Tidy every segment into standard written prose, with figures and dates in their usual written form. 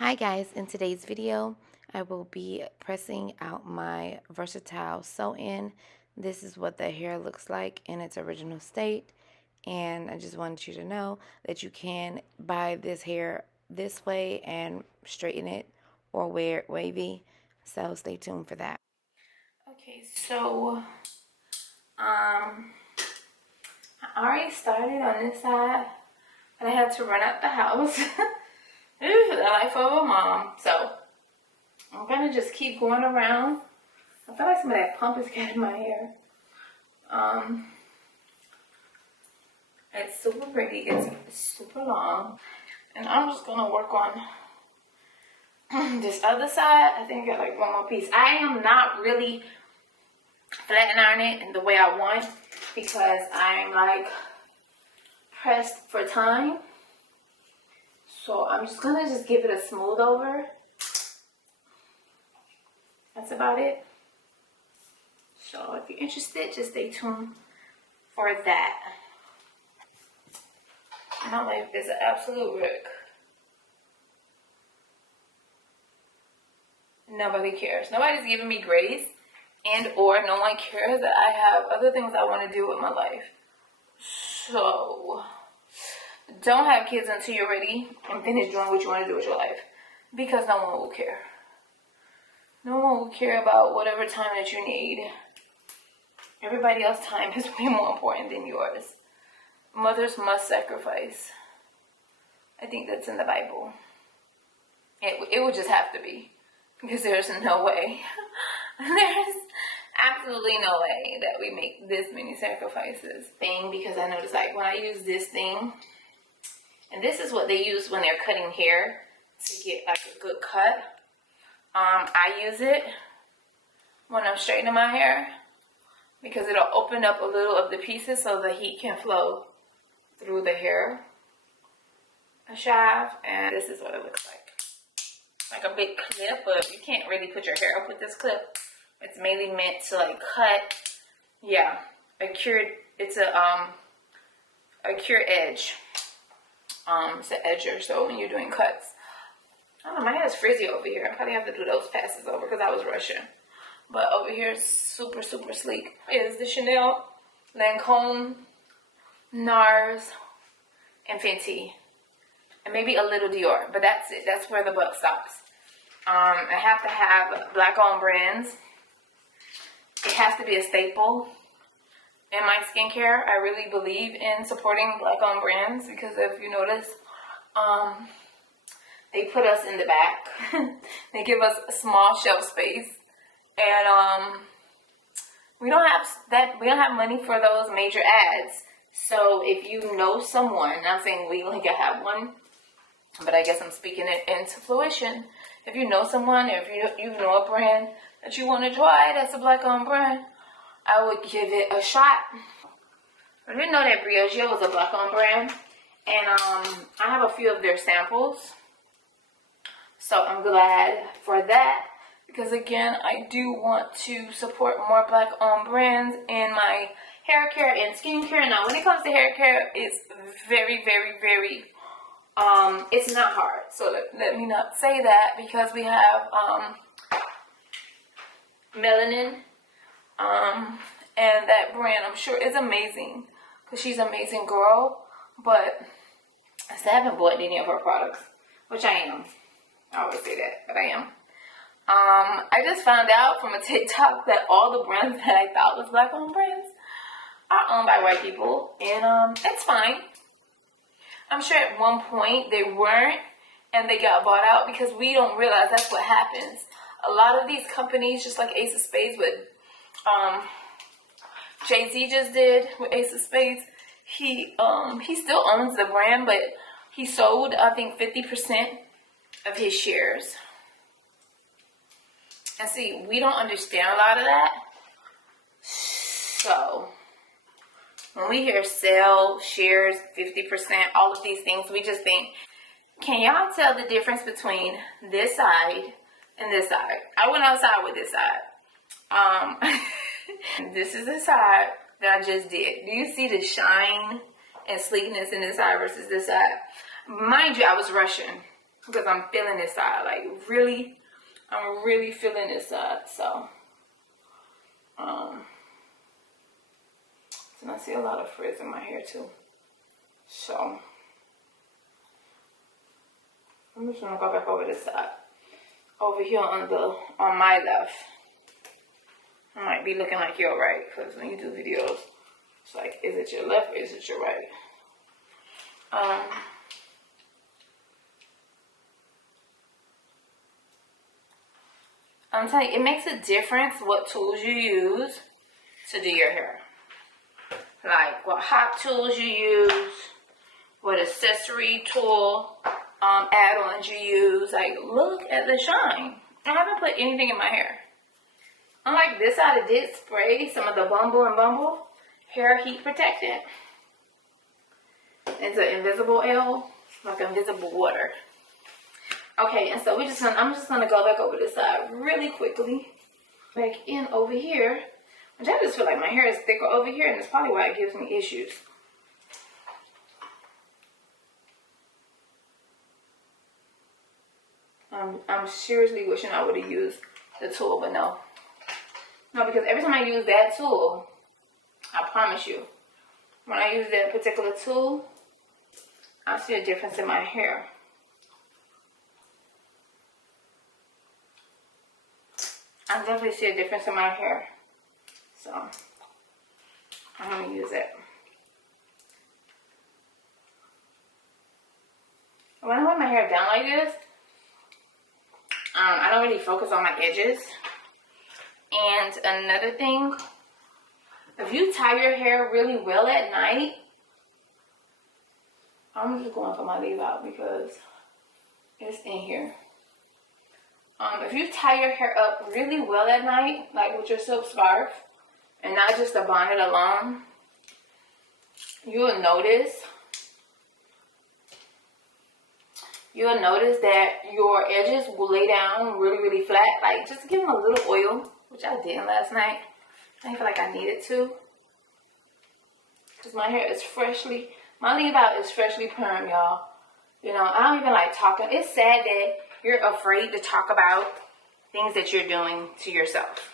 Hi guys, in today's video I will be pressing out my versatile sew-in. This is what the hair looks like in its original state, and I just wanted you to know that you can buy this hair this way and straighten it or wear it wavy, so stay tuned for that. Okay, so I already started on this side, but I had to run out the house. This is the life of a mom. So I'm gonna just keep going around. I feel like some of that pump is getting my hair. It's super pretty. It's super long, and I'm just gonna work on this other side. I think I got like one more piece. I am not really flat ironing it the way I want because I'm like pressed for time. So I'm just gonna give it a smooth over. That's about it. So if you're interested, just stay tuned for that. My life is an absolute wreck. Nobody cares. Nobody's giving me grace, and or no one cares that I have other things I want to do with my life. So don't have kids until you're ready and finish doing what you want to do with your life, because no one will care. No one will care about whatever time that you need. Everybody else's time is way more important than yours. Mothers must sacrifice. I think that's in the Bible. It would just have to be, because there's no way. There's absolutely no way that we make this many sacrifices. Because I noticed, like, when I use this thing, and this is what they use when they're cutting hair to get like a good cut. I use it when I'm straightening my hair because it'll open up a little of the pieces so the heat can flow through the hair shaft. And this is what it looks like a big clip, but you can't really put your hair up with this clip. It's mainly meant to like cut, yeah, it's a cured edge. It's an edger, so when you're doing cuts. I don't know, my hair is frizzy over here. I probably have to do those passes over because I was rushing. But over here is super, super sleek. Is the Chanel, Lancome, NARS, and Fenty. And maybe a little Dior, but that's it. That's where the buck stops. I have to have black-owned brands. It has to be a staple in my skincare. I really believe in supporting black-owned brands because if you notice, they put us in the back. They give us a small shelf space, and we don't have money for those major ads. So if you know someone, I'm saying we only can have one, but I guess I'm speaking it into fruition. If you know someone, or if you know a brand that you want to try that's a black-owned brand, I would give it a shot. I didn't know that Briogeo was a black-owned brand, and I have a few of their samples, so I'm glad for that, because again, I do want to support more black-owned brands in my hair care and skincare. Now, when it comes to hair care, it's very, very, very, it's not hard. So let me not say that, because we have Melanin, and that brand, I'm sure, is amazing, because she's an amazing girl, but I still haven't bought any of her products, which I am. I always say that, but I am. I just found out from a TikTok that all the brands that I thought was black-owned brands are owned by white people, and it's fine. I'm sure at one point they weren't, and they got bought out, because we don't realize that's what happens. A lot of these companies, just like Ace of Spades with Jay-Z just did with Ace of Spades, he still owns the brand, but he sold, I think, 50% of his shares. And see, we don't understand a lot of that. So when we hear sell, shares, 50%, all of these things, we just think, can y'all tell the difference between this side and this side? I went outside with this side. This is the side that I just did. Do you see the shine and sleekness in this side versus this side? Mind you, I was rushing. because I'm feeling this side. Like really, I'm really feeling this side. So, and I see a lot of frizz in my hair too. So, I'm just gonna go back over this side. Over here on my left. I might be looking like your right, because when you do videos, it's like, is it your left or is it your right? I'm telling you, it makes a difference what tools you use to do your hair. Like what hot tools you use, what accessory tool add-ons you use. Like, look at the shine. I haven't put anything in my hair. Unlike this side, I did spray some of the Bumble and Bumble hair heat protectant. It's an invisible L, like invisible water. Okay, and so I'm just gonna go back over this side really quickly. Back in over here, which I just feel like my hair is thicker over here, and it's probably why it gives me issues. I'm seriously wishing I would have used the tool, but no. No, because every time I use that tool, I promise you, when I use that particular tool, I see a difference in my hair. I definitely see a difference in my hair. So, I'm going to use it. When I hold my hair down like this, I don't really focus on my edges. And another thing, if you tie your hair really well at night, I'm just going for my leave out because it's in here. If you tie your hair up really well at night, like with your silk scarf, and not just a bonnet alone, you'll notice that your edges will lay down really, really flat. Like, just give them a little oil, which I didn't last night. I didn't feel like I needed to, because my hair is my leave out is freshly permed, y'all. You know, I don't even like talking. It's sad that you're afraid to talk about things that you're doing to yourself.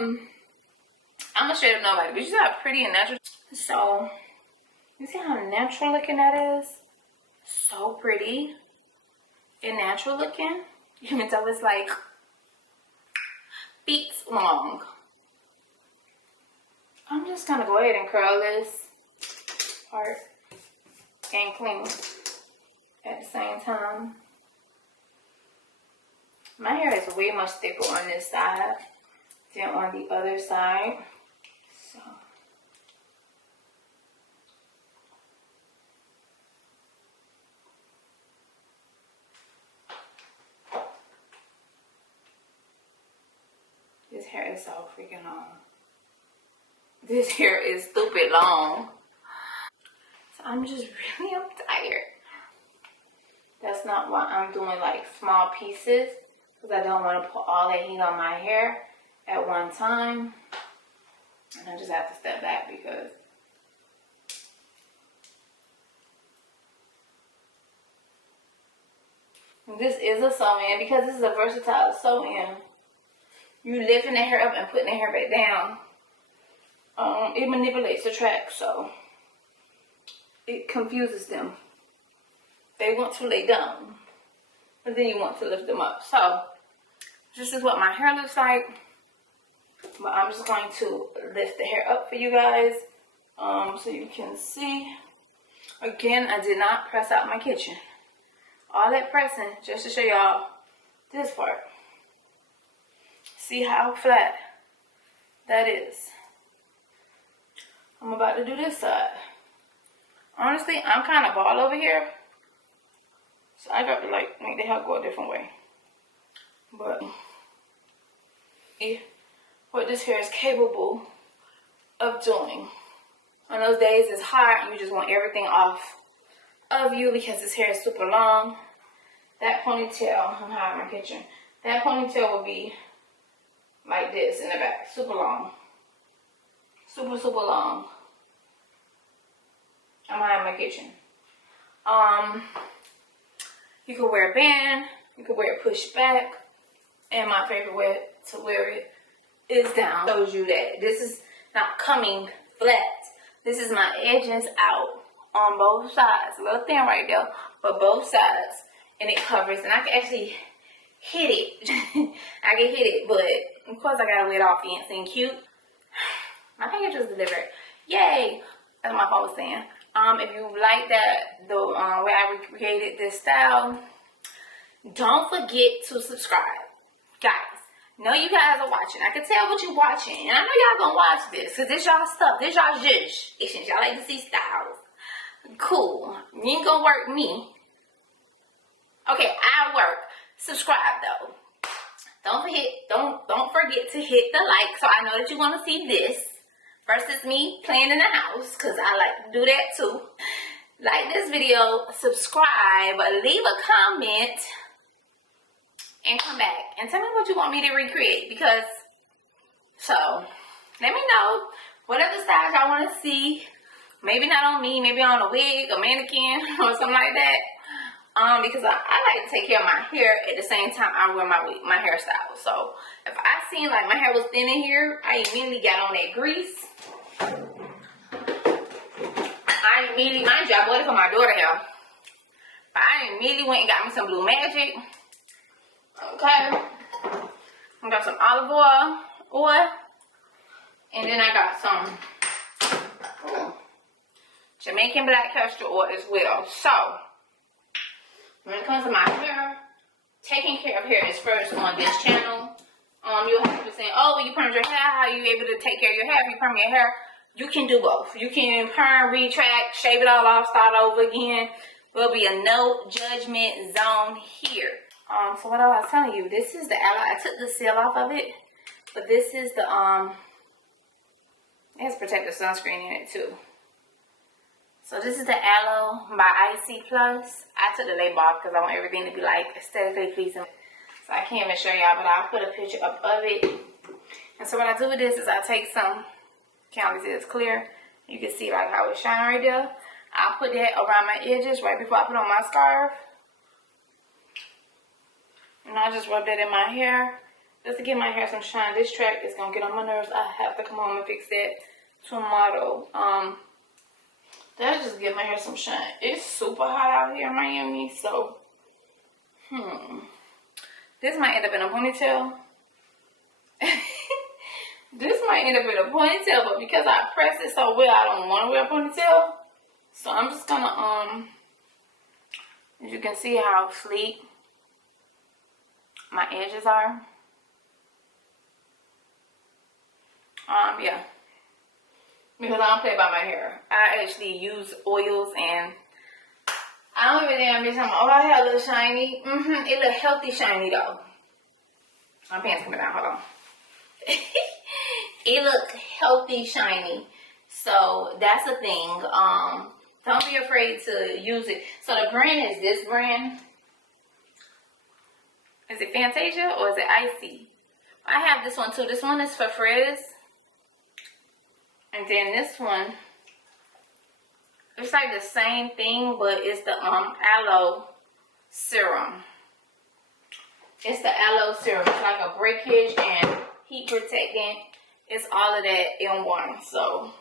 I'm a straight up nobody, but you see how pretty and natural. So, you see how natural looking that is? So pretty and natural looking. You can tell it's like feet long. I'm just gonna go ahead and curl this part and clean at the same time. My hair is way much thicker on this side than on the other side. So this hair is so freaking long. This hair is stupid long. So I'm just really, I'm tired. That's not why I'm doing like small pieces, because I don't want to put all that heat on my hair at one time. And I just have to step back because this is a sew-in. Because this is a versatile sew-in, you lifting the hair up and putting the hair back down. It manipulates the track, so it confuses them. They want to lay down, but then you want to lift them up. So this is what my hair looks like. But I'm just going to lift the hair up for you guys, so you can see. Again, I did not press out my kitchen. All that pressing just to show y'all this part. See how flat that is. I'm about to do this side. Honestly, I'm kind of bald over here, so I got to like make the hair go a different way. But what this hair is capable of doing. On those days it's hot and you just want everything off of you because this hair is super long. That ponytail, I'm hiding in my kitchen. That ponytail will be like this in the back, super long. Super, super long. I'm hiding in my kitchen. You can wear a band, you can wear it pushed back, and my favorite way to wear it is down. Shows you that this is not coming flat. This is my edges out on both sides. A little thin right there, but both sides. And it covers, and I can actually hit it. I can hit it, but of course I gotta wear it all fancy and cute. My package was delivered. Yay! That's what my phone was saying. If you like that, the way I recreated this style, don't forget to subscribe. Guys, know you guys are watching. I can tell what you're watching. And I know y'all gonna watch this, because this y'all stuff. This y'all zhuzh. Y'all like to see styles. Cool. You ain't gonna work me. Okay, I work. Subscribe though. Don't forget to hit the like, so I know that you want to see this versus me playing in the house, because I like to do that too. Like this video, subscribe, leave a comment, and come back and tell me what you want me to recreate, because so let me know what other styles y'all want to see. Maybe not on me, maybe on a wig, a mannequin, or something like that. Because I like to take care of my hair at the same time I wear my hairstyle. So if I seen like my hair was thin in here, I immediately got on that grease. I immediately, mind you, I bought it for my daughter hair, but I immediately went and got me some Blue Magic. Okay, I got some olive oil, and then I got some Jamaican black castor oil as well. So when it comes to my hair, taking care of hair is first on this channel. You'll have people saying, oh, when you perm your hair, how are you able to take care of your hair? If you perm your hair, you can do both. You can perm, retract, shave it all off, start over again. There'll be a no judgment zone here. So what I was telling you, this is the aloe. I took the seal off of it, but this is the it has protective sunscreen in it too. So this is the Aloe by IC Plus. I took the label off because I want everything to be like aesthetically pleasing. So I can't even show y'all, but I'll put a picture up of it. And so what I do with this is I take some, can't always see it's clear. You can see like how it shine right there. I'll put that around my edges right before I put on my scarf. And I'll just rub that in my hair just to give my hair some shine. This track is going to get on my nerves. I have to come home and fix that tomorrow. That'll just give my hair some shine. It's super hot out here in Miami, so this might end up in a ponytail. This might end up in a ponytail, but because I pressed it so well, I don't want to wear a ponytail. So I'm just gonna as you can see how sleek my edges are. Yeah. Because I don't play by my hair. I actually use oils, and I don't even damn bitch. Oh, my hair look shiny. It look healthy shiny though. My pants coming down. Hold on. It look healthy shiny. So that's the thing. Don't be afraid to use it. So the brand is this brand. Is it Fantasia or is it Icy? I have this one too. This one is for frizz. And then this one, it's like the same thing, but it's the aloe serum. It's the aloe serum. It's like a breakage and heat protectant. It's all of that in one. So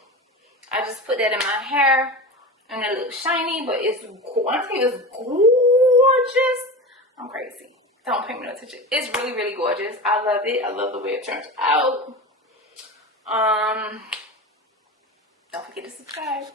I just put that in my hair, and it looks shiny, but it's, I think it's gorgeous. I'm crazy. Don't pay me no attention. It's really, really gorgeous. I love it. I love the way it turns out. Don't forget to subscribe.